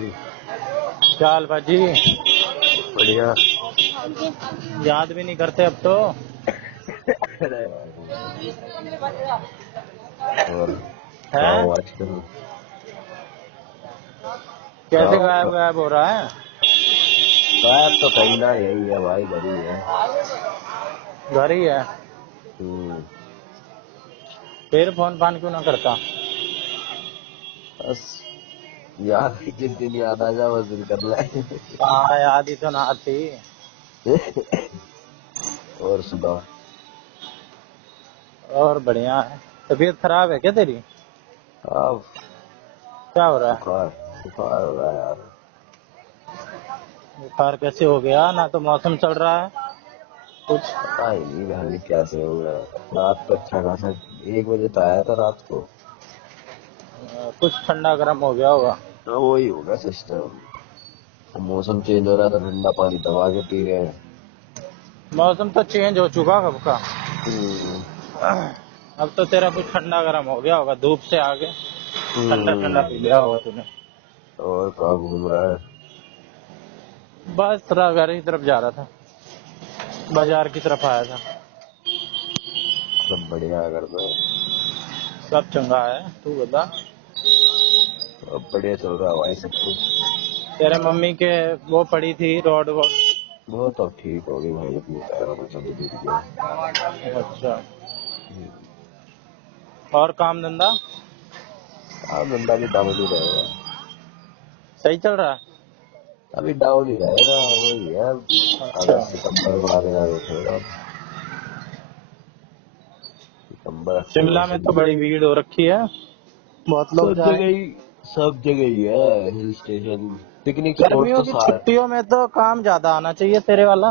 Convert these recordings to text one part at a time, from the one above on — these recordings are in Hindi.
भाई। क्या हाल भाजी? बढ़िया। याद भी नहीं करते अब तो। अरे, और कहाँ हैं? हो आजकल? कैसे कहाँ गायब हो? गायब हो रहा है? गायब तो कहीं ना, यही है भाई, घर ही है। घर ही है? हम्म। फिर फोन फान क्यों ना करता? बस याद, जिस दिन याद आ जाए उस दिन कर ले। हाँ, याद ही तो ना आती। और सुनाओ। और बढ़िया है। तबीयत खराब है क्या तेरी? हाँ, क्या हो रहा है? बुखार। बुखार हो रहा है यार। बुखार कैसे हो गया? ना तो मौसम चल रहा है कुछ। पता ही नहीं भाई कैसे हो गया। रात तो अच्छा खासा 1 बजे तो आया था रात को। कुछ ठंडा गर्म हो गया होगा। तो वही होगा सिस्टम। मौसम चेंज हो रहा है तो ठंडा पानी दबा के पी रहे हैं। मौसम तो चेंज हो चुका कब का। हम्म। अब तो तेरा कुछ ठंडा गर्म हो गया होगा, धूप से आगे ठंडा ठंडा पी हम्म। लिया होगा तूने। और कहाँ घूम रहा है? बस थोड़ा घर की तरफ जा रहा था, बाजार की तरफ आया था। सब बढ़िया घर में? सब चंगा है, तू बता। सब बढ़िया चल रहा है भाई, सब कुछ। तेरे मम्मी के वो पड़ी थी रोड वोड? वो तो ठीक हो गई भाई, अपनी पैरों में चल रही है। अच्छा। हम्म। और काम धंधा हाँ, धंधा भी डाउन ही रहेगा। सही चल रहा है? अभी डाउन ही रहेगा, वही है। अच्छा। अगस्त सितंबर में आएगा देखेगा। सितंबर अक्टूबर शिमला से में तो बड़ी भीड़ हो रखी है, बहुत लोग सब जा रहे जगह हैं। ही। सब जगह ही है, हिल स्टेशन, पिकनिक स्पॉट गर्मियों तो की सारे। छुट्टियों में तो काम ज्यादा आना चाहिए तेरे वाला।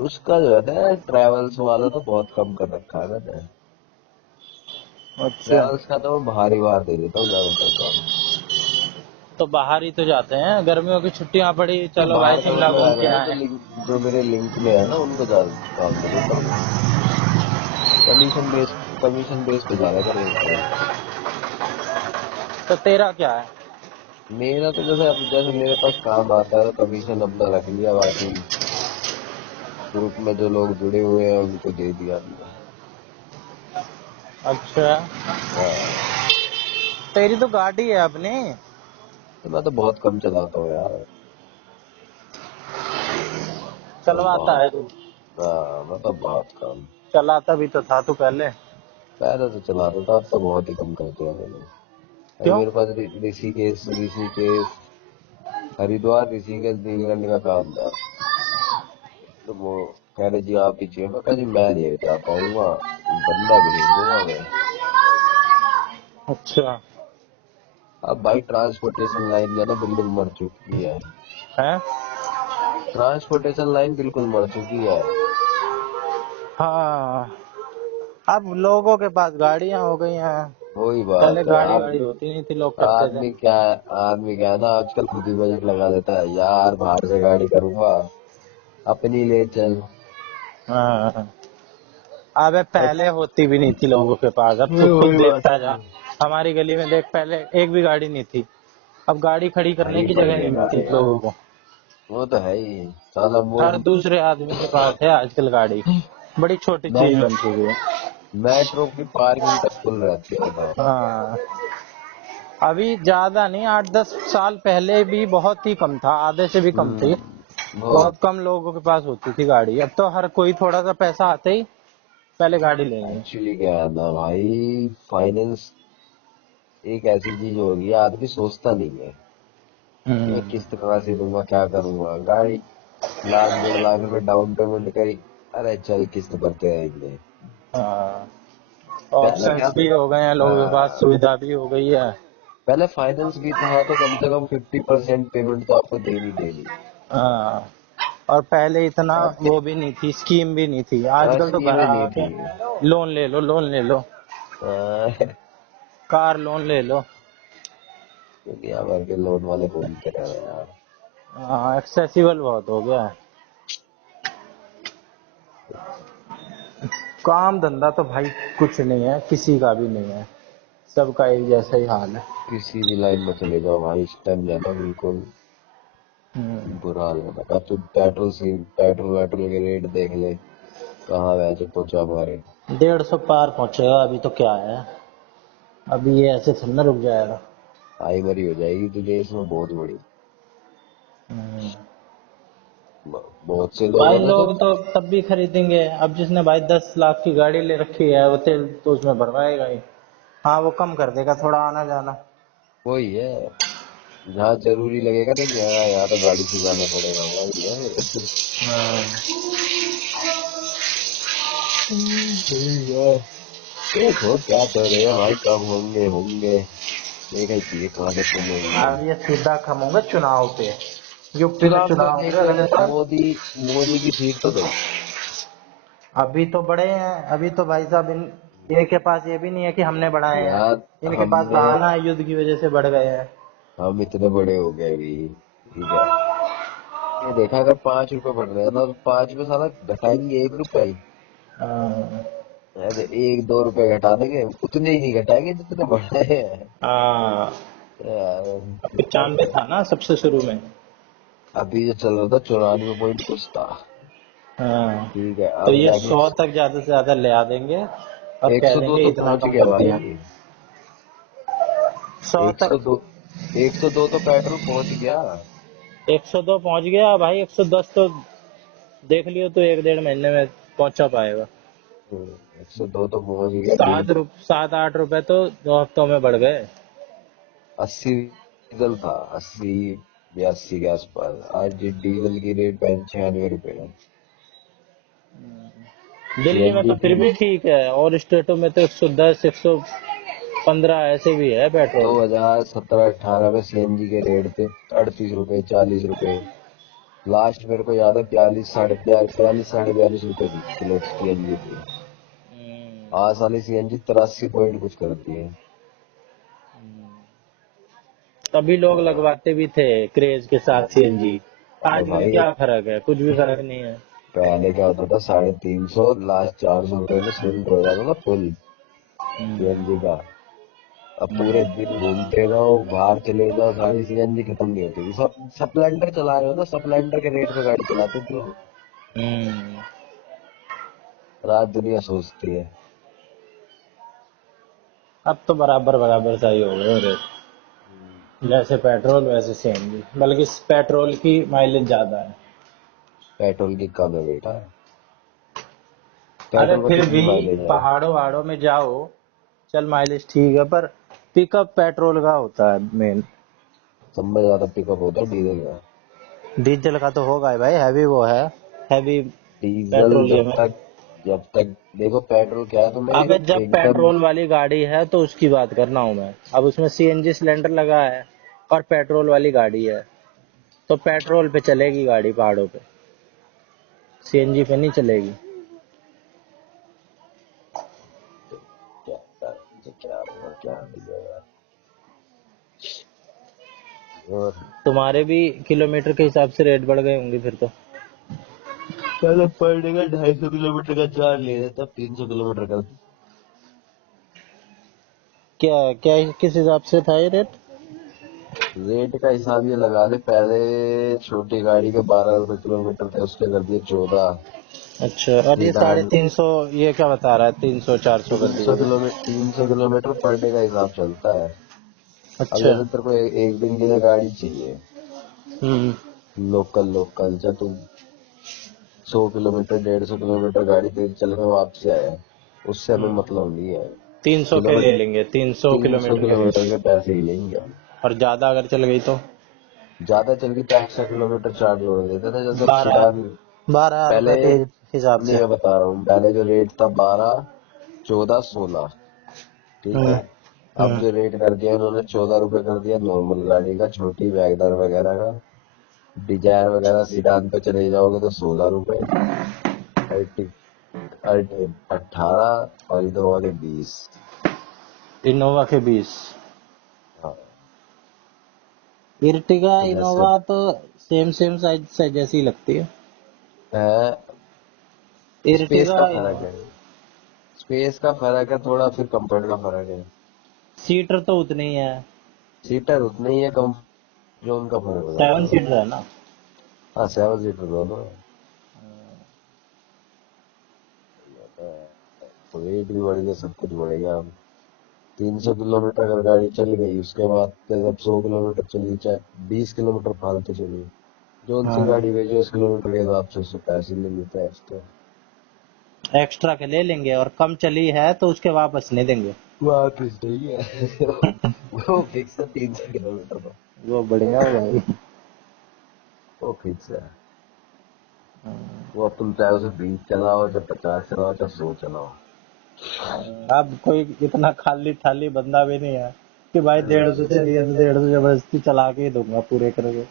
उसका जो है ना, ट्रेवल्स वाला तो बहुत कम कर रखा है मैंने। अच्छा। ट्रेवल्स का तो मैं बाहर ही बाहर दे देता हूँ ज्यादातर काम। तो बाहर ही तो जाते हैं, गर्मियों की छुट्टियां पड़ी, तो चलो भाई बाहर का शिमला मतलब घूम है के ना, आए। जो मेरे लिंक में है ना, उनको ज्यादा काम दे देता हूँ। कमीशन बेस पे ज्यादा कर देता हूँ। तो तेरा क्या है? मेरा तो जैसे, अब जैसे मेरे पास काम आता है तो कमीशन अपना रख लिया, बाकी ग्रुप में जो लोग जुड़े हुए हैं उनको दे दिया हमने। अच्छा। हाँ। तेरी तो गाड़ी है अपनी। तो मैं तो बहुत कम चलाता हूँ यार। मैं चलवाता बहुत। है तू? हाँ, मैं तो बहुत कम। चलाता भी तो था तू पहले। पहले तो चलाता था, अब तो बहुत ही कम कर दिया मैंने। अभी क्यों? मेरे पास ऋषिकेश हरिद्वार ऋषिकेश नीलकंठ का काम था। तो वो कह रहे जी आप ही चाहिए, मैं कहा जी मैं नहीं जा पाऊंगा, बंदा भेज दूंगा मैं। अच्छा। अब भाई ट्रांसपोर्टेशन लाइन जो है ना बिल्कुल मर चुकी है। है? ट्रांसपोर्टेशन लाइन बिल्कुल मर चुकी है। हाँ, अब लोगों के पास गाड़ियां हो गई हैं। वही पहले बात है। गाड़ी आप वाड़ी होती नहीं थी, लोग करते थे। आदमी क्या है ना, आजकल खुद ही बजट लगा देता है यार, बाहर से गाड़ी करूंगा, अपनी ले चल। हाँ। अबे अब पहले होती भी नहीं थी लोगों के पास, अब तू खुद वही बात देखता है। जा। हमारी गली में देख, पहले एक भी गाड़ी नहीं थी। अब गाड़ी खड़ी करने भाई की जगह नहीं बढ़िया मिलती है। लोगों को। वो तो है ही। साला वो हर दूसरे आदमी के पास है आजकल गाड़ी। बड़ी छोटी चीज मेट्रो बन चुकी है। मेट्रो की पार्किंग तक फुल रहती है एकदम। हाँ। अभी ज्यादा नहीं, 8-10 साल पहले भी बहुत ही कम था, आधे से भी कम थी। बहुत। बहुत कम लोगों के पास होती थी गाड़ी। अब तो हर कोई थोड़ा सा पैसा आते ही पहले गाड़ी लेंगे। एक्चुअली क्या है ना भाई, फाइनेंस एक ऐसी चीज होगी, आदमी सोचता नहीं है कि मैं हम्म। किस्त कहाँ से दूंगा, क्या करूंगा। गाड़ी 1-1.5 लाख रुपए डाउन पेमेंट करी, अरे चल किस्त भरते रहेंगे। हाँ, पहले क्या ऑप्शंस भी था? हो गए हैं लोगों के पास, हाँ, सुविधा भी हो गई है। पहले फाइनेंस भी था तो कम से कम 50% पेमेंट तो आपको देनी देनी। हाँ, और पहले इतना अब वो भी नहीं थी, स्कीम भी नहीं थी। क्या आजकल तो घर स्कीमें नहीं आके थी। लोन ले लो, लोन ले लो, कार लोन ले लो। दुनिया भर के लोन वाले घूमते रहे यार। हाँ, एक्सेसिबल बहुत हो गया है। काम धंधा तो भाई कुछ नहीं है, किसी का भी नहीं है। सबका एक जैसा ही हाल है। किसी भी लाइन में चले जाओ भाई, इस टाइम जाना बिल्कुल बुरा हाल है। अब तो पेट्रोल वेट्रोल के रेट देख ले, कहाँ वैसे पहुंचा हमारे। 150 पार पहुंचेगा अभी तो क्या है, अभी ये ऐसे थोड़ी ना रुक जाएगा। आई मरी हो जाएगी तो देश में बहुत बड़ी। हम्म। बहुत से भाई लोगों ने तो, लोग तो तब भी खरीदेंगे, अब जिसने भाई 10 लाख की गाड़ी ले रखी है वो तेल तो उसमें भरवाएगा ही। हाँ वो कम कर देगा थोड़ा आना जाना। वही है, जहाँ जरूरी लगेगा तो यहाँ तो गाड़ी से जाना पड़ेगा, वही है फिर। हाँ। ठीक है, देखो क्या चल रहे हैं भाई, कब होंगे होंगे, देखा ही चाहिए कहाँ तक कम होंगे। अब ये सीधा कम होगा चुनाव पे, यूपी में चुनाव में चुनाव हो एक रहे अगले साल। मोदी मोदी की सीट तो गई। अभी तो बड़े हैं, अभी तो भाई साहब इनके पास ये भी नहीं है कि हमने बढ़ाए हैं, यार इनके पास हमने बहाना है युद्ध की वजह से बढ़ गए हैं। हम इतने बड़े हो गए अभी, ठीक है। ये देखा, अगर 5 रुपए बढ़ रहे हैं ना तो 5 में साला घटाएंगे 1 रुपए ही। हाँ। अरे 1-2 रुपए घटा देंगे, उतने ही नहीं घटाएंगे जितने बढ़े हैं हाँ, यार। 95 था ना सबसे शुरू में। अभी जो चल रहा था 94 पॉइंट कुछ था, हाँ, ठीक है। तो अब ये जाके 100 तक ज्यादा से ज्यादा ले आ देंगे और एक कह सौ दो देंगे तो इतना पहुंच कम गया कर दिया। भाई। 100 एक तक। सौ दो 102 तो पेट्रोल पहुंच गया। 102 पहुंच गया भाई, 110 तो देख लियो तो 1 डेढ़ महीने में पहुंचा पाएगा। 102 तो पहुंच गया, दिन 7-8 रुपए तो 2 हफ्तों में बढ़ गए। 80 डीजल था, 80-82 के आसपास। आज डीजल की रेट 95 रुपए है। दिल्ली में सीएनजी तो फिर थी भी ठीक है, और स्टेटों में तो 110 115 ऐसे भी है पेट्रोल। 2017-18 में सीएनजी के रेट थे 38 रुपए, 40 रुपए। लास्ट मेरे को याद है 42, 42, 42 रुपए थी किलो सीएनजी थी। आज वाली सीएनजी 83 पॉइंट कुछ करती है। तभी लोग लगवाते भी थे क्रेज के साथ सीएनजी। तो आज भी भाई क्या फर्क है, कुछ भी फर्क नहीं है। पहले क्या होता था, 350, लास्ट 400 रुपए में सिलेंडर हो जाता था फुल हम्म। सीएनजी का। अब पूरे दिन घूमते रहो, बाहर चले जाओ, सारी सीएनजी खत्म नहीं होती थी। सब स्प्लेंडर चला रहे हो ना, स्प्लेंडर के रेट पे गाड़ी चलाते थे लोग। हम्म। रात दुनिया सोचती है। अब तो बराबर बराबर सा ही हो गए रेट, जैसे पेट्रोल वैसे सीएनजी, बल्कि पेट्रोल की माइलेज ज्यादा है। पेट्रोल की कम है बेटा, अरे पेट्रोल में फिर भी कितनी माइलेज है। पहाड़ों वहाड़ों में जाओ, चल माइलेज ठीक है, पर पिकअप पेट्रोल का होता है मेन। सब में ज्यादा पिकअप होता है डीजल का। डीजल का तो होगा ही भाई, हैवी वो है, हैवी डीजल पेट्रोलियम है। जब तक देखो, पेट्रोल क्या है, तुम्हें अबे जब एकदम। पेट्रोल वाली गाड़ी है तो उसकी बात कर रहा हूँ मैं, अब उसमें सीएनजी सिलेंडर लगा है और पेट्रोल वाली गाड़ी है, तो पेट्रोल पे चलेगी गाड़ी पहाड़ों पे, सीएनजी पे नहीं चलेगी। क्या होगा क्या मिलेगा। और तुम्हारे भी किलोमीटर के हिसाब से रेट बढ़ गए होंगे फिर तो। पहले पर डे का 250 किलोमीटर का चार्ज ले रहे, तब 300 किलोमीटर का। क्या क्या किस हिसाब से था ये रेट? रेट का हिसाब ये लगा ले, पहले छोटी गाड़ी के 12 रुपए किलोमीटर थे, उसके कर दिए 14। अच्छा, और ये सीडान 350, ये क्या बता रहा है, 300 400 कर तीन दिए सौ अभी? किलोमीटर 300 किलोमीटर पर डे का हिसाब चलता है। अब अच्छा। जैसे तेरे को एक दिन के लिए गाड़ी चाहिए, हम्म। लोकल लोकल, जब तुम 100 किलोमीटर 150 किलोमीटर गाड़ी तेज चल के वापस आया, उससे हमें मतलब नहीं है। 300 के ले किलोमीटर लेंगे, 300 तीन सौ किलोमीटर के लिए। किलोमीटर के पैसे ही लेंगे हम। और ज्यादा अगर चल गई तो ज्यादा चल गई तो एक्स्ट्रा किलोमीटर चार्ज जोड़ देते थे, जैसे बारह सिडान। 12 रुपए पहले के हिसाब नहीं, से। मैं बता रहा हूँ, पहले जो रेट था 12, 14, 16, ठीक हम्म। है। अब हम्म। जो रेट कर दिया उन्होंने, 14 रुपए कर दिया नॉर्मल गाड़ी का, छोटी वैगनर वगैरह का। डिजायर वगैरह सीडान पे चले जाओगे तो 16 रुपए। अर्टिग 18 और इनोवा के 20। इनोवा के 20। हाँ, इर्टिगा जैसे इनोवा तो सेम सेम साइज जैसी लगती है। है, स्पेस इर्टिगा का फर्क इनोवा। है। स्पेस का फर्क है थोड़ा, फिर कंफर्ट का फर्क है। सीटर तो उतनी ही है, सीटर उतने ही है, कम जो उनका फर्क हो जाता 7 है। सीटर है ना। हाँ 7 सीटर दोनों है। तो वेट भी बढ़ेगा, सब कुछ बढ़ेगा। 300 किलोमीटर अगर गाड़ी चल गई, उसके बाद फिर जब 100 किलोमीटर चली, चाहे 20 किलोमीटर फालतू चली, जो उनसे हाँ, गाड़ी भेजो उस किलोमीटर के हिसाब से उससे पैसे ले लेते हैं एक्स्ट्रा। एक्स्ट्रा के ले लेंगे, और कम चली है तो उसके वापस नहीं देंगे। बात भी सही है। वो फिक्स है 300 किलोमीटर तो, वो बढ़िया हो भाई। वो फिक्स है। हाँ। वो अब तुम चाहे उसे 20 चलाओ, चाहे 50 चलाओ, चाहे 100 चलाओ। अब कोई इतना खाली थाली बंदा भी नहीं है कि भाई 150 चलिए तो 150 जबरदस्ती चला के ही दूंगा पूरे करके।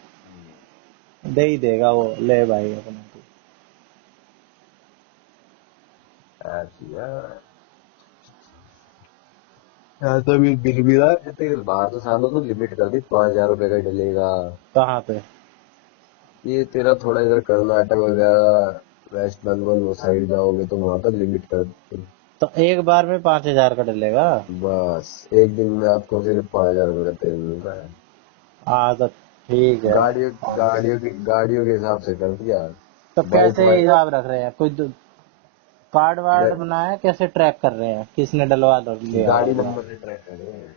दे ही देगा वो, ले भाई अपने को। ऐसी है। हाँ, तो भी बिल भी रहा है, तो बाहर से सालों तो लिमिट कर दी, 5,000 रुपए का डलेगा। कहाँ पे? ये तेरा थोड़ा इधर कर्नाटक वगैरह, वेस्ट बंगाल वो साइड जाओगे तो वहां पर लिमिट कर दी। तो एक बार में 5,000 का डलेगा? बस एक दिन में आपको सिर्फ 5,000 रुपए का तेल मिल रहा है। हाँ तो ठीक है। गाड़ियों के हिसाब से कर दिया। तो बाइक कैसे वाइक, हिसाब रख रहे हैं? कोई कार्ड वार्ड बनाया, कैसे ट्रैक कर रहे हैं किसने डलवा लिया गाड़ी इतना? नंबर से ट्रैक करें।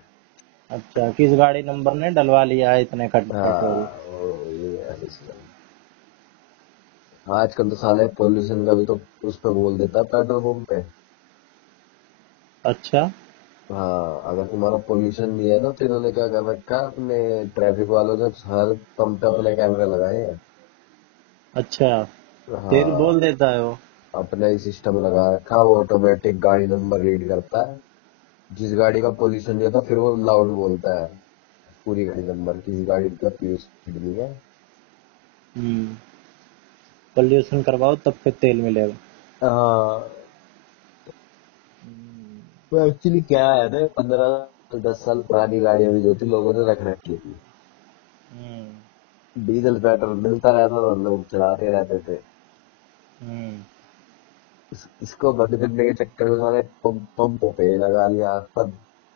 अच्छा, किस गाड़ी नंबर ने डलवा लिया है इतने खट पेट्रोल? हाँ वो ये है सिस्टम। आजकल तो साले पोल्यूशन का भी तो उस पे बोल देता है पेट्रोल पंप पे। अच्छा। हाँ, अगर तुम्हारा पोल्यूशन नहीं है ना, तो इन्होंने क्या कर रखा है, अपने ट्रैफिक वालों ने हर पंप पे अपने कैमरे लगाए हैं। अच्छा, फिर हाँ, बोल देता है वो? अपना ही सिस्टम लगा रखा है, वो ऑटोमेटिक गाड़ी नंबर रीड करता है। जिस गाड़ी का पोल्यूशन नहीं होता, फिर वो लाउड बोलता है पूरी गाड़ी नंबर, किसी गाड़ी का पीयूष नहीं है। हम्म। पोल्यूशन करवाओ तब फिर तेल मिलेगा। हाँ, तो एक्चुअली क्या है ना, 15 10 साल पुरानी गाड़ियां भी जो थी लोगों ने रख रखी थी। हम्म। डीजल पेट्रोल मिलता रहता था, लोग चलाते रहते थे। हम्म। इसको बंद करने के चक्कर में सारे पंपों पे लगा लिया। पर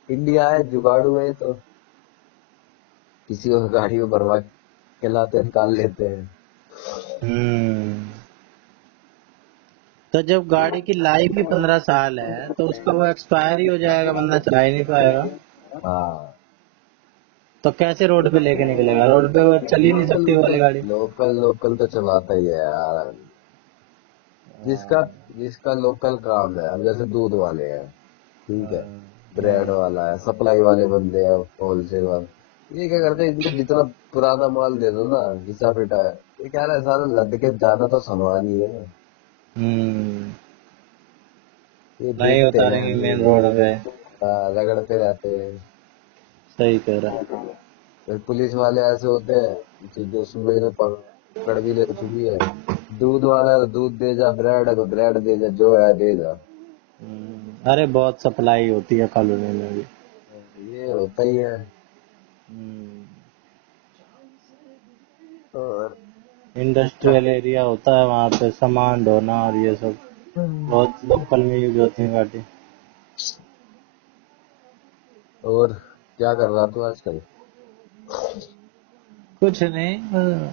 इंडिया है, जुगाड़ू है, तो किसी और गाड़ी को भरवा के लाते निकाल लेते हैं। हम्म। तो जब गाड़ी की लाइफ ही 15 साल है तो उसका वो एक्सपायर ही हो जाएगा, बंदा चला ही नहीं पाएगा। हाँ, तो कैसे रोड पे लेके निकलेगा? रोड पे वो चल ही नहीं लोकल सकती वो वाली गाड़ी। लोकल लोकल तो चलाता ही है यार। जिसका जिसका लोकल काम है, अब जैसे दूध वाले हैं, ठीक है, ब्रेड वाला है, सप्लाई वाले बंदे हैं, होलसेल वाले, ये क्या करते हैं, इनको जितना पुराना माल दे दो ना, घिसा पिटा है, ये क्या है, सारा लद के ज्यादा तो सामान ही है। हम्म। ये नहीं देखते उतारेंगे रहेंगे, मेन रोड पे। रगड़ते रहते हैं। सही कह रहा है। फिर पुलिस वाले ऐसे होते हैं कि जो सुबह में पकड़ भी ले चुकी है, दूध वाला है तो दूध दे जा, ब्रेड है तो ब्रेड दे जा, जो है दे जा। अरे बहुत सप्लाई होती है कॉलोनी में भी। ये होता ही है। हम्म। और इंडस्ट्रियल एरिया होता है वहाँ पे, सामान ढोना और ये सब बहुत लोकल में यूज होती है गाड़ी। और क्या कर रहा तू आजकल? कुछ नहीं,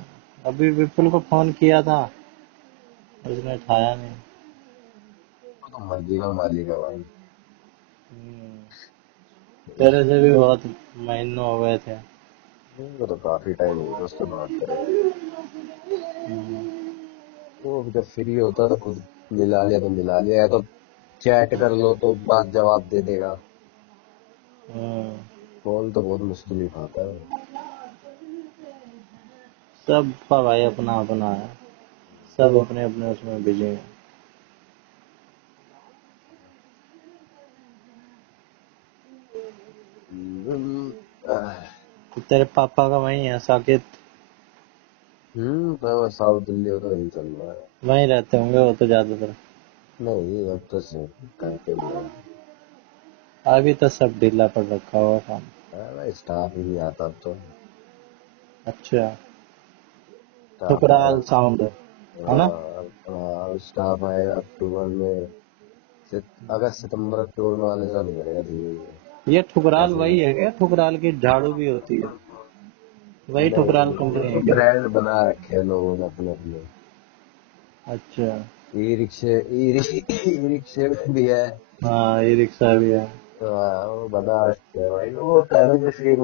अभी विपुल को फोन किया था, उसने उठाया नहीं। वो तो मर्जी का मालिक है भाई। हम्म। तेरे से भी बहुत महीनों हो गए थे। वो तो काफी टाइम हो गया उससे बात करे। वो जब फ्री होता तो खुद मिला लिया तो मिला लिया, या तो चैट कर लो तो बात जवाब दे देगा। हम्म। कॉल तो बहुत मुश्किल ही उठाता है। सबका भाई अपना अपना है, सब अपने अपने उसमें बिजी हैं। आह, तो तेरे पापा का वही है साकेत? तो साउथ दिल्ली हो तो नहीं चल रहा है। वहीं रहते होंगे वो तो ज्यादातर। नहीं, अब तो से कहीं पे नहीं है। अभी तो सब ढीला पड़ रखा हुआ काम। भाई स्टाफ ही नहीं आता अब तो। अच्छा। स्टाफ आएगा। ठुकराल साउंड है ना? स्टाफ आएगा अक्टूबर में, अगस्त सितंबर अक्टूबर में आने चालू करेगा धीरे धीरे। ये ठुकराल ऐसे वही है क्या? ठुकराल की झाड़ू भी होती है, वही ठुकराल नहीं, कंपनी तो है क्या? ब्रांड बना रखे हैं लोगों ने अपने अपने। अच्छा। ई रिक्शे में भी है। हाँ, ई रिक्शा भी है। वो बना रखे हैं भाई, वो होता है ना, जैसे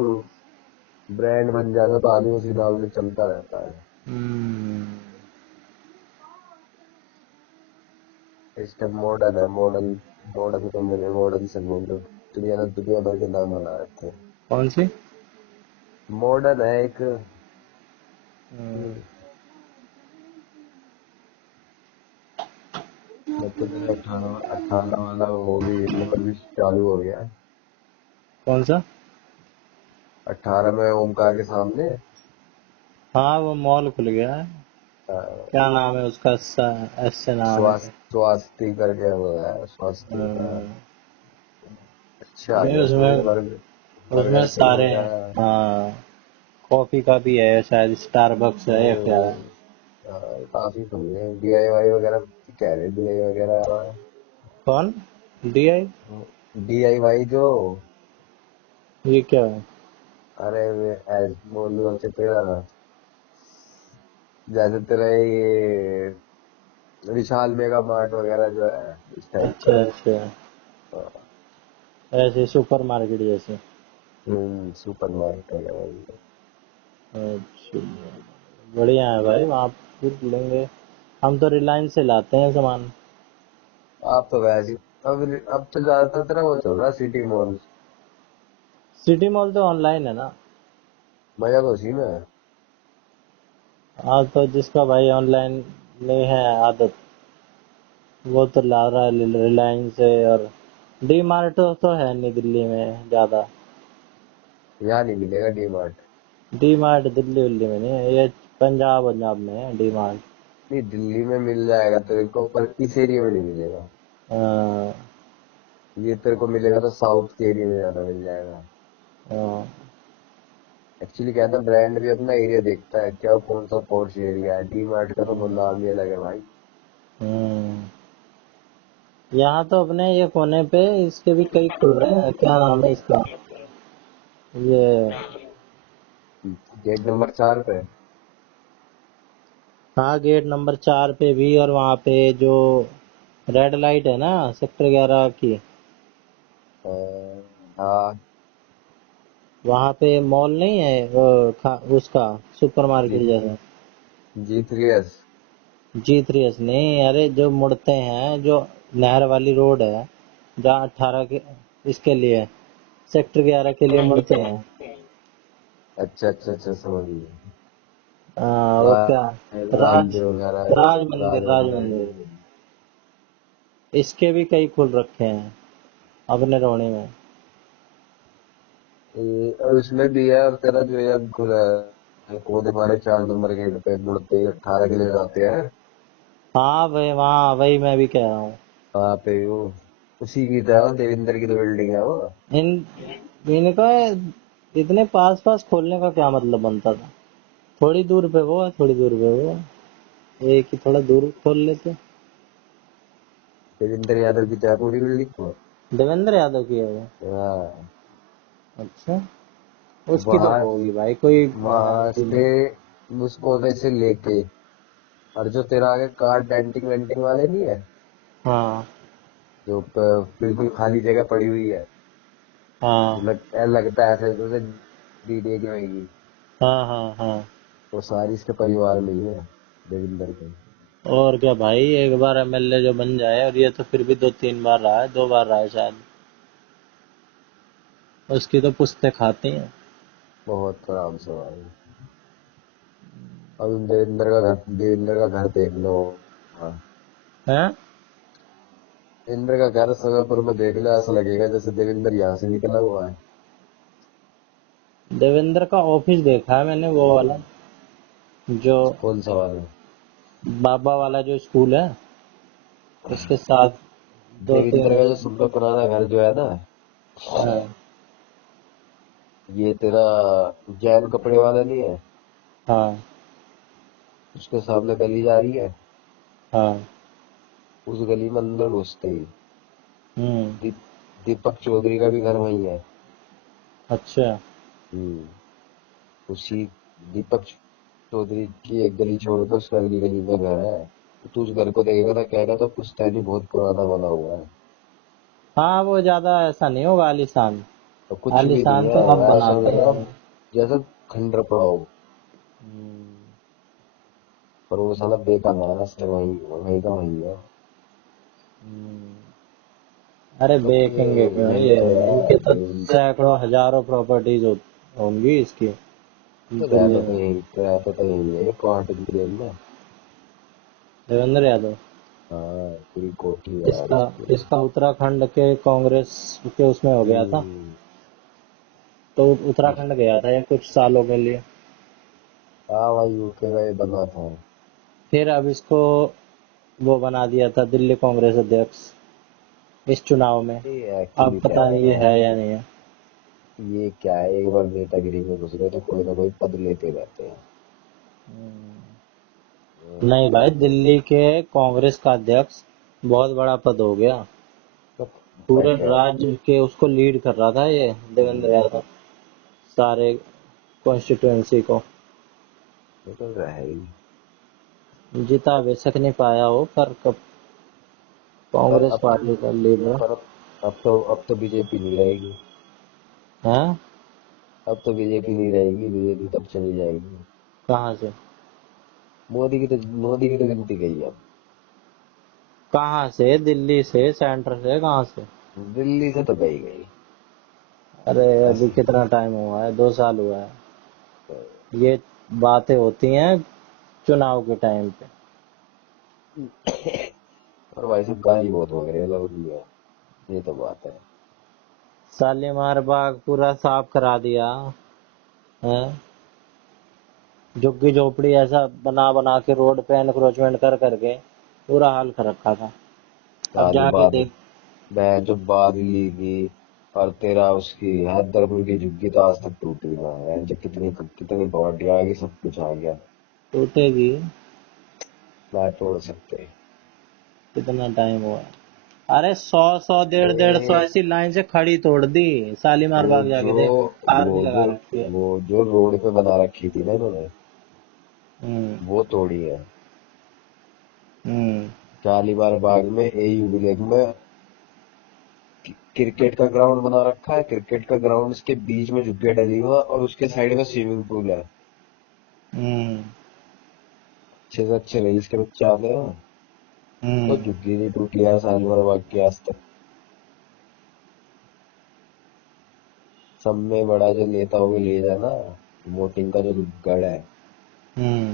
ब्रांड बन जाता तो आदमी उसी नाम से चलता रहता है। हम्म। इस टाइम मॉडर्न है, modern. Modern company, modern segment. दुनिया भर के नाम बना रखे हैं। कौन सी? मॉडर्न है एक। हम्म। जब तो तेरा 18 वाला वो भी नंबर भी चालू हो गया है। कौन सा? 18 में ओमकार के सामने। हाँ, वो मॉल खुल गया है। क्या नाम है उसका? एस से नाम है। स्वास्थ्य करके वो है, स्वास्थ्य का। हम्म। अच्छा आ नहीं, गया उसमें उसमें बर्गर। उसमें बर्गर किंग सारे हो हैं। गया। हाँ, कॉफी का भी है शायद, स्टारबक्स है या क्या है? काफी खुल गए, DIY वगैरह। कह रहे DIY वगैरह। कौन? DI? DIY जो। ये क्या है? अरे बोल रहा तेरा। जैसे तेरा ये विशाल मेगा मार्ट वगैरह जो है, इस टाइप अच्छा का। अच्छा। ऐसे सुपर मार्केट जैसे? सुपर मार्केट वगैरह। अच्छा, बढ़िया है भाई, वहाँ फिर लेंगे। हम तो रिलायंस से लाते हैं सामान। आप तो वैसे अब तो ज्यादातर तेरा वो चल रहा है, सिटी मॉल। सिटी मॉल तो ऑनलाइन है ना। मजा तो उसी में है। हाँ, तो जिसका भाई ऑनलाइन में है आदत, वो तो ला रहा है रिलायंस से। और डी मार्ट तो है नहीं दिल्ली में ज्यादा। यहाँ नहीं मिलेगा DMart। डी मार्ट दिल्ली उल्ली में नहीं है, ये पंजाब पंजाब में है डी मार्ट। नहीं, दिल्ली में मिल जाएगा तेरे को, पर इस एरिया में नहीं मिलेगा। हाँ, ये तेरे को मिलेगा तो साउथ के एरिया में ज्यादा मिल जाएगा। हाँ। एक्चुअली क्या था, ब्रांड भी अपना एरिया देखता है, क्या कौन सा पॉश एरिया है। DMart का तो नाम ही अलग है भाई। हम्म। यहाँ तो अपने ये कोने पे इसके भी कई खुल रहे हैं, क्या नाम है इसका? ये, गेट नंबर 4 पे। हाँ, गेट नंबर 4 पे भी, और वहाँ पे जो रेड लाइट है ना सेक्टर 11 की, हाँ। वहाँ पे मॉल नहीं है उसका सुपर जी मार्केट जैसा? G3S। G3S नहीं, अरे जो मुड़ते हैं, जो नहर वाली रोड है, जहाँ 18 के इसके लिए, सेक्टर 11 के लिए मुड़ते हैं। अच्छा अच्छा अच्छा, समझ गया। वो क्या, राम राज देव वगैरह। राज मंदिर, राज राज मंदिर। मंदिर। इसके भी कई खुल रखे हैं अपने रोने में। और इसमें भी है, और तेरा जो ये खुला है, वो हमारे 4 नंबर गेट पे मुड़ते 18 के लिए जाते हैं। हाँ भाई, वहाँ वही मैं भी कह रहा हूँ। वहाँ पे वो उसी की तरह देवेंद्र की तो बिल्डिंग है वो। इन इनका इतने पास पास खोलने का क्या मतलब बनता था? थोड़ी दूर पे वो है, थोड़ी दूर पे वो है। एक ही थोड़ा दूर खोल लेते। देवेंद्र यादव की तो है पूरी बिल्डिंग को। देवेंद्र यादव की है वो? हाँ। अच्छा, उसकी तो वहाँ होगी भाई कोई वहाँ से उस कोने से लेके, और जो तेरा आगे कार डेंटिंग वेंटिंग वाले नहीं है, हाँ, जो बिल्कुल खाली जगह पड़ी हुई है, जो हाँ, लगता है ऐसे जैसे DDA की होगी। हाँ, हाँ, हाँ। वो सारी इसके परिवार में ही है, देवेंद्र के। और क्या भाई, एक बार एमएलए जो बन जाए, और ये तो फिर भी 2-3 बार रहा है, 2 बार रहा है शायद, उसकी तो पुश्ते खाती हैं। बहुत आराम से भाई। अब देवेंद्र का घर देख लो। हाँ। हैं? देवेंद्र का घर समयपुर में देख लो, ऐसा लगेगा जैसे देवेंद्र यहाँ से निकला हुआ है। देवेंद्र का ऑफिस देखा है मैंने, वो वाला जो कौन सा वाला? बाबा वाला जो स्कूल है, उसके साथ दो देवेंद्र तीन का जो सबसे पुराना घर जो है ना, हाँ, ये तेरा जैन कपड़े वाला नहीं है, हाँ, उसके सामने गली जा रही है। हाँ। उस गली में अंदर घुसते ही हम्म। दी, दीपक चौधरी का भी घर वहीं है। अच्छा। हम्म। उसी दीपक चौधरी की एक गली छोड़ के उसका अगली गली में घर है। तो तू उस घर को देखेगा ना, कहेगा तो पुश्तैनी बहुत पुराना बना हुआ है। हाँ वो ज्यादा ऐसा नहीं होगा आलीशान। तो कुछ भी नहीं आलीशान तो अब है, ऐसा बनाते लगेगा हैं। जैसे खंडर पड़ा हो। हम्म। पर वो साला बेकार से वहीं वहीं का वहीं है। हम्म। अरे तो देखेंगे क्यों, ये इनके तो तो सैकड़ों हजारों प्रॉपर्टीज होंगी इसकी दिल्ली रहता तो में। यहीं, रहता तो यहीं है, क्वार्टर की रेंज में। देवेंद्र यादव। हाँ, पूरी कोठी है यार इसका उसकी। इसका उत्तराखंड के कांग्रेस के उसमें हो गया था। हम्म। तो उत्तराखंड गया था ये कुछ सालों के लिए। हाँ भाई, यूके का ये बना था। फिर अब इसको वो बना दिया था दिल्ली कांग्रेस अध्यक्ष इस चुनाव में। ये अब एक्चुअली क्या पता है नहीं ये ना, है या नहीं है। ये क्या है, एक बार नेतागिरी में घुस गए तो कोई ना कोई पद लेते रहते हैं। नहीं भाई, तो दिल्ली के कांग्रेस का अध्यक्ष बहुत बड़ा पद हो गया। पूरे क्या है। राज्य के उसको लीड कर रहा था ये देवेंद्र यादव, सारे कॉन्स्टिट्यूएंसी को। ये तो है ही। जीता बेशक नहीं पाया हो, पर कब पर कांग्रेस अब पार्टी का लीडर पर अब तो बीजेपी नहीं रहेगी। है। अब तो बीजेपी नहीं रहेगी, बीजेपी तब चली जाएगी। कहाँ से? मोदी की तो गिनती गई अब। कहाँ से? दिल्ली से, सेंटर से, कहाँ से? दिल्ली से तो गई गई। अरे अभी ऐसा कितना टाइम हुआ है, 2 साल हुआ है। तो। ये बातें होती हैं चुनाव के टाइम पे। और भाई सब गाली बहुत हो गए लोग लिए। ये तो बात है। शालीमार बाग पूरा साफ करा दिया है। झुग्गी झोपड़ी ऐसा बना बना के रोड पे एनक्रोचमेंट कर करके पूरा हाल कर रखा था। अब साली जाके बात, देख। मैं जो बादली की और तेरा उसकी हैदरपुर की झुग्गी तो आज तक टूटी ना है, जो कितनी कितनी पार्टी आ गई, सब कुछ आ गया। टूटेगी। ना तोड़ सकते। कितना टाइम हुआ है? अरे 100 100 150 150 ये ऐसी लाइन से खड़ी तोड़ दी। शालीमार वो बाग जाके जो देख, आरती वो लगा जो रखी है। वो जो रोड पे बना रखी थी ना इन्होंने, हम्म। वो तोड़ी है। हम्म। शालीमार बाग में एयू विलेज में क्रिकेट का ग्राउंड बना रखा है। क्रिकेट का ग्राउंड के बीच में झुग्गी डली हुआ और उसके साइड में स्विमिंग पूल है। हम्म। अच्छे से अच्छे रईस के बच्चे आते हैं। तो हम्म। झुग्गी नहीं टूटी है शालीमार बाग की आज तक। सब में बड़ा जो नेता हो ले जाना, वोटिंग का जो गढ़ है, हम्म।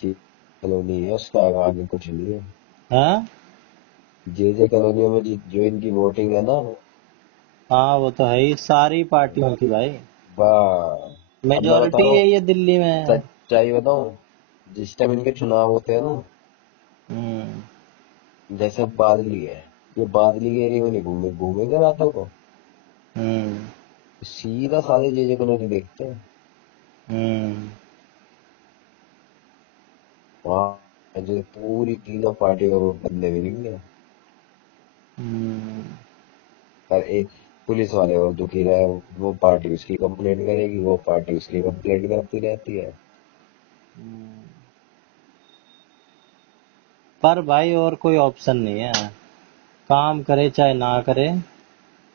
जी कॉलोनी है, उसका आगे कुछ नहीं है। हाँ। जे कॉलोनियों में जो इनकी वोटिंग है ना, हाँ वो तो है ही, सारी पार्टियों की भाई। वाह। अब मैं बता मेजोरिटी रहा है हूँ, ये दिल्ली में। सच्चाई बताऊं, जिस टाइम इनके चुनाव होते हैं ना, हम्म। जैसे अब बादली है, ये बादली के एरिया में नहीं घूमेंगे रातों को। हम्म। सीधा सारे जे कॉलोनी देखते हैं। हम्म। वहाँ जो पूरी तीनों पार्टी का वोट बदले मिलेंगे। हम्म। पर एक पुलिस वाले और दुखी रहे, वो पार्टी उसकी कंप्लेंट करेगी, वो पार्टी उसकी कंप्लेंट करती रहती है। पर भाई और कोई ऑप्शन नहीं है, काम करे चाहे ना करे।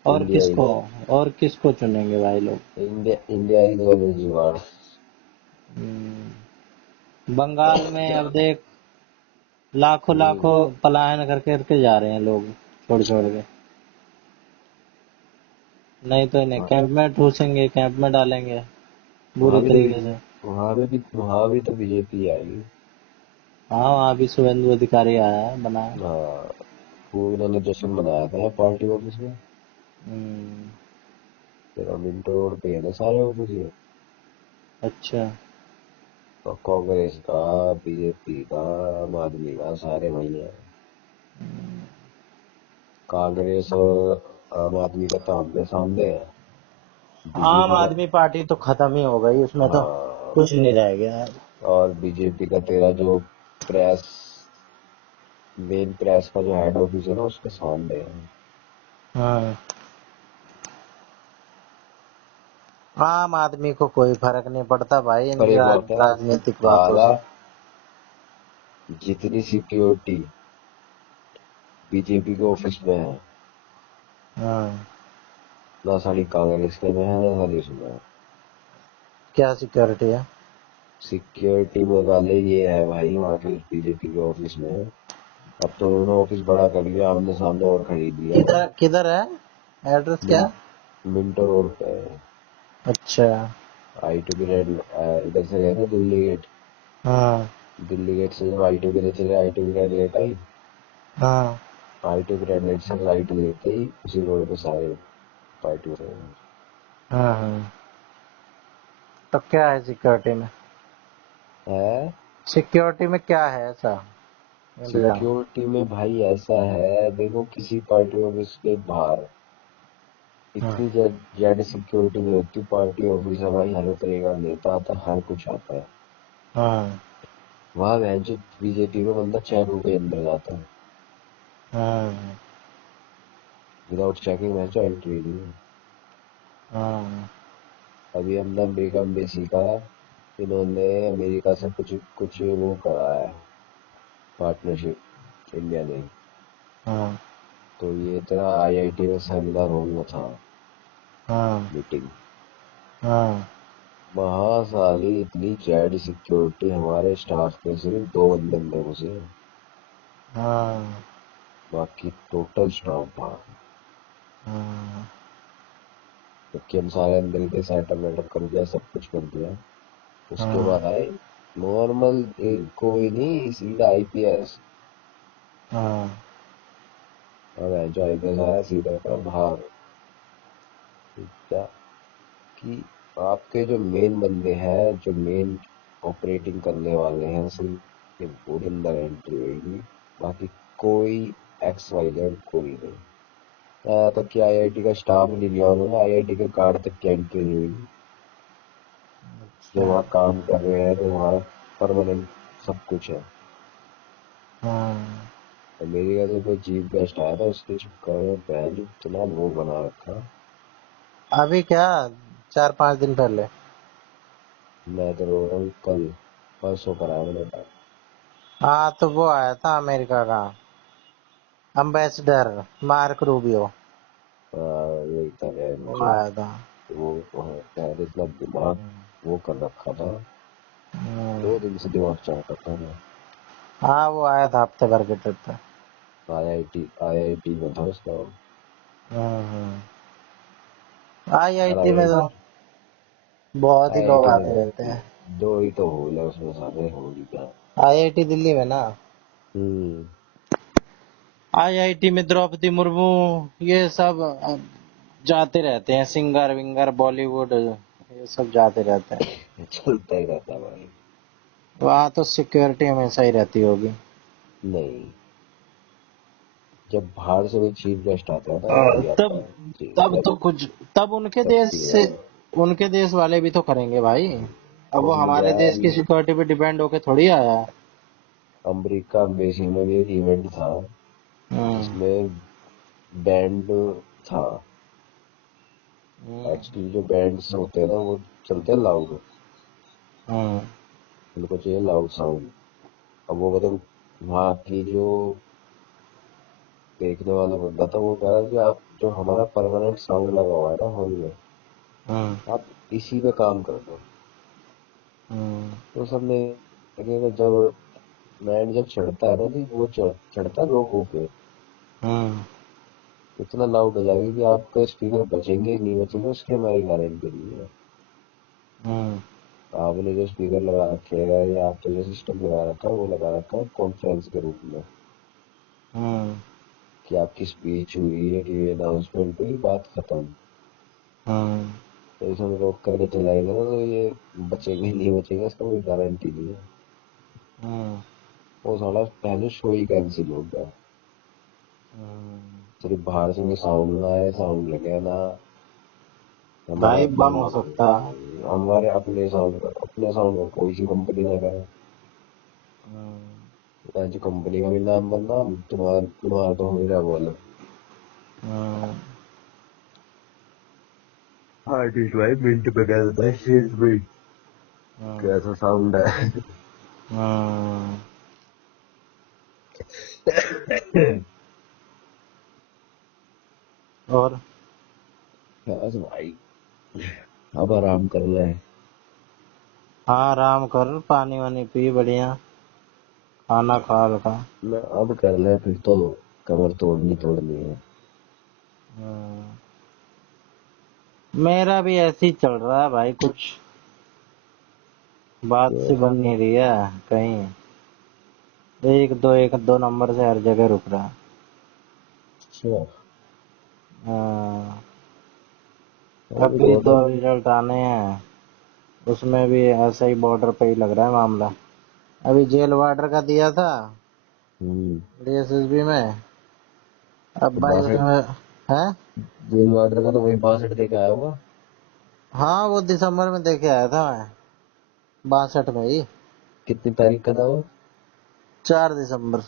और इंडिया किसको, और किसको चुनेंगे भाई लोग? इंडिया इंडिया इज ऑलवेज जुगाड़। बंगाल में अब देख, लाखों लाखों पलायन करके करके जा रहे हैं लोग, छोड़ छोड़ के। नहीं तो इन्हें कैंप में ठूसेंगे, कैंप में डालेंगे वहां बुरी भी तो तरीके से। वहां भी तो बीजेपी आएगी। हाँ वहाँ भी शुभेंदु अधिकारी आया है, बना है। हाँ, वो इन्होंने जश्न मनाया था पार्टी ऑफिस में। हम्म। तेरा मिंटो रोड पे है ना सारे ऑफिस ये। अच्छा। और कांग्रेस का, बीजेपी का, आम आदमी का, सारे वही है। कांग्रेस और आम आदमी का तो आमने सामने है। आम बीजेपी का, आदमी पार्टी तो खत्म ही हो गई, उसमें तो हाँ, कुछ नहीं रह गया है। और बीजेपी का तेरा जो प्रेस मेन प्रेस का जो हेड ऑफिस है ना, उसके सामने है। हाँ, आम आदमी को कोई फर्क नहीं पड़ता भाई इन पर एक बात है, राजनीतिक बातों साला से। जितनी सिक्योरिटी बीजेपी के ऑफिस में है, हाँ, ना साड़ी कांग्रेस के में है, ना साड़ी उसमें है। क्या सिक्योरिटी है? सिक्योरिटी वाले ये है भाई, वहाँ के बीजेपी के ऑफिस में है। अब तो उन्होंने ऑफिस बड़ा कर लिया, आमने सामने और खरीद लिया। किधर किधर है? एड्रेस क्या? मिंटो रोड पे है। अच्छा। I2 की रेड, इधर से गए थे दिल्ली गेट। हाँ, दिल्ली गेट से जब I2 के लिए चले, I2 की रेड लाइट आई। हाँ, I2 की रेड लाइट से राइट लेते ही उसी रोड पे सारे पार्टी रहे। हाँ, हाँ। तो क्या है सिक्योरिटी में? है सिक्योरिटी में क्या है ऐसा इंतजाम? सिक्योरिटी में भाई ऐसा है, देखो किसी पार्टी ऑफिस के बाहर हाँ, इतनी ज्यादा सिक्योरिटी नहीं होती। पार्टी ऑफिस है भाई, हर तरह का नेता आता है, हर कुछ आता है। हाँ, वहां वह जो बीजेपी में बंदा चेक के अंदर जाता है, हाँ, विदाउट चेकिंग वह जो एंट्री नहीं है। हाँ, अभी हमने अमेरिका एम्बेसी का, इन्होंने अमेरिका से कुछ कुछ वो करा है, पार्टनरशिप इंडिया ने। हाँ, तो ये तेरा IIT में सेमिनार होना था, हाँ, मीटिंग। हाँ, वहां साली इतनी जेड सिक्योरिटी, हमारे स्टाफ में सिर्फ 2 बंदे अंदर घुसे, हाँ, बाकी टोटल स्टाफ बाहर। हाँ, जबकि हम सारे अंदर के सेटअप वेटअप कर दिया, सब कुछ कर दिया। उसके हाँ, बाद आए नॉर्मल, कोई नहीं, सीधा IPS। हाँ, अब जो IPS आया सीधा का बाहर। क्या कि आपके जो मेन बंदे हैं, जो मेन ऑपरेटिंग करने वाले हैं, सिर्फ ये वो अंदर एंट्री होगी, बाकी कोई XYZ कोई नहीं। यहाँ तक कि IIT का स्टाफ नहीं लिया उन्होंने, IIT के गार्ड तक की एंट्री नहीं हुई। जो अच्छा, वहाँ काम कर रहे हैं, जो वहाँ परमानेंट सब कुछ है। हाँ। अमेरिका से कोई चीफ गेस्ट आया था, उसके चक्कर में पहले इतना वो बना रखा। अभी क्या 4-5 दिन पहले? मैं तो रो रहा हूँ, कल परसों कराया मैंने बात। हाँ, तो वो आया था अमेरिका का अम्बेसडर मार्क रूबियो। यही था वो जो आया था। वो पहले इतना दिमाग वो कर रखा था। हम्म, 2 दिन से दिमाग चाट रखा था। हाँ, वो आया था हफ्ते भर के ट्रिप पे। IIT में था उसका। हम्म, और आईआईटी में तो IIT बहुत ही लोग IIT में आते रहते हैं। 2 ही तो होल है उसमें, सारे होल क्या। आईआईटी दिल्ली में ना। हम्म। आईआईटी में द्रौपदी मुर्मू ये सब जाते रहते हैं, सिंगर विंगर बॉलीवुड ये सब जाते रहते हैं। चलता ही रहता है भाई। वहाँ तो सिक्योरिटी हमेशा ही रहती होगी। नहीं, जब बाहर से कोई चीफ गेस्ट आता है ना, और कोई आता तब है तब जब तो कुछ तब उनके तब देश क्लियर से है। उनके देश वाले भी तो करेंगे भाई। अब वो इंडिया हमारे देश की सिक्योरिटी पे डिपेंड होके थोड़ी आया है। अमेरिका एम्बेसी में भी एक इवेंट था, हम्म, जिसमें बैंड था। हम्म, एक्चुअली जो बैंड्स होते हैं ना, वो चलते हैं लाउड, हम्म, उनको चाहिए लाउड साउंड। अब वो मतलब वहाँ की जो देखने वाला बंदा था, वो कह रहा कि आप जो हमारा परमानेंट साउंड लगा हुआ है ना हॉल में, हम्म, आप इसी पे काम कर दो। हम्म, तो सबने लगेगा, जब बैंड जब चढ़ता है ना जी, वो चढ़ता है लो होके, हम्म, इतना लाउड हो जाएगा कि आपका स्पीकर बचेंगे नहीं बचेंगे, उसकी हमारी गारंटी नहीं है। हम्म, आपने जो स्पीकर लगा रखे है, या आपने जो सिस्टम लगा रखा है, वो लगा रखा है कॉन्फ्रेंस के रूप में, हम्म, कि आपकी स्पीच हुई है, कि अनाउंसमेंट हुई, बात खत्म। हम्म, तो इसमें रोक करके चलाएंगे ना, तो ये बचेंगे नहीं बचेंगे, इसका कोई गारंटी नहीं है। हम्म, वो साला पहले शो ही कैंसिल हो गया। हम्म। सिर्फ बाहर से साउंड ना आए, साउंड लगे ना, हमारे भाई अपने बम हो सकता है। हमारे अपने साउंड का कोई सी कंपनी ना करे। हम्म, आज कंपनी का भी नाम बनना, तुम्हारा तुम्हारा तो हो ही रहा बोल। हम्म, हाँ ठीक भाई, मिनट पे कह देता है 6 मिनट। हम्म, कैसा साउंड है? हम्म। और बस भाई, अब आराम कर रहे हैं। हाँ, आराम कर, पानी वानी पी बढ़िया, खाना खा हल्का। मैं अब कर ले, फिर तो कमर तोड़नी है। हम्म, मेरा भी ऐसे ही चल रहा है भाई, कुछ बात सी बन नहीं रही है कहीं। एक दो नंबर से हर जगह रुक रहा है। अच्छा, हाँ, अभी अभी दो तो दिन। रिजल्ट आने हैं, उसमें भी ऐसा ही बॉर्डर पे ही लग रहा है मामला। अभी जेल वार्डर का दिया था हम्म। डीएसएसबी में। अब तो भाई 62 उसमें है। जेल वार्डर का तो वही 62 देके आया होगा। हाँ, वो दिसंबर में देके आया था मैं, 62 में ही। कितनी तारीख का था वो? 4 दिसंबर।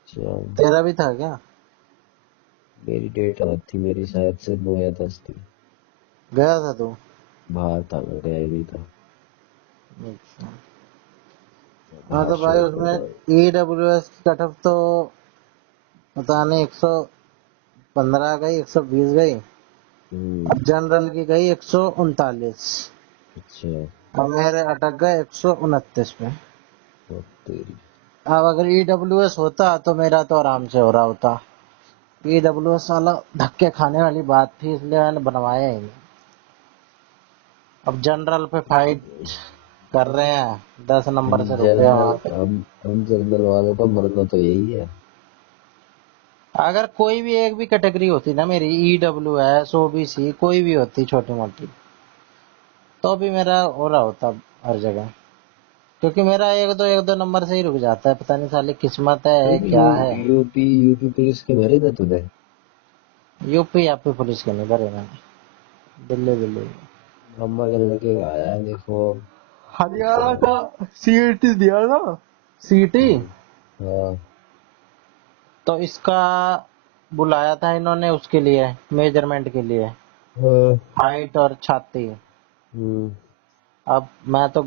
अच्छा, तेरा भी था क्या? मेरी डेट अलग थी, मेरी शायद से 9 या 10 थी। गया था तू? बाहर था, मैं गया ही नहीं था। अच्छा। हाँ, बाहर तो भाई शो कर रहा है। उसमें ईडब्ल्यूएस की कट ऑफ तो पता नहीं 115 गई, 120 गई। हम्म। जनरल की गई 139। अच्छा। और मेरे अटक गए 129 पे। तो तेरी। अब अगर ईडब्ल्यूएस होता तो मेरा तो आराम से हो रहा होता। ईडब्ल्यूएस वाला धक्के खाने वाली बात थी, इसलिए मैंने बनवाया ही नहीं। अब जनरल पे फाइट कर रहे हैं, 10 नंबर से रुक गया जनरल, वहां पे। हम जनरल वालों का मरना तो यही है। अगर कोई भी एक भी कैटेगरी होती ना मेरी, ईडब्ल्यूएस ओबीसी कोई भी होती छोटी मोटी, तो भी मेरा हो रहा होता हर जगह। क्योंकि मेरा एक दो नंबर से ही रुक जाता है, पता नहीं साली किस्मत तू है भी क्या है। यूपी पुलिस के भरे थे तूने? यूपी या फिर पुलिस के नहीं भरे मैंने, दिल्ली दिल्ली। अम्मा के लड़के का आया है देखो। हरियाणा का सीईटी दिया ना, सीईटी। हम्म, हाँ। तो इसका बुलाया था इन्होंने उसके लिए, मेजरमेंट के लिए, हाँ। हाइट और छाती। हम्म। अब मैं तो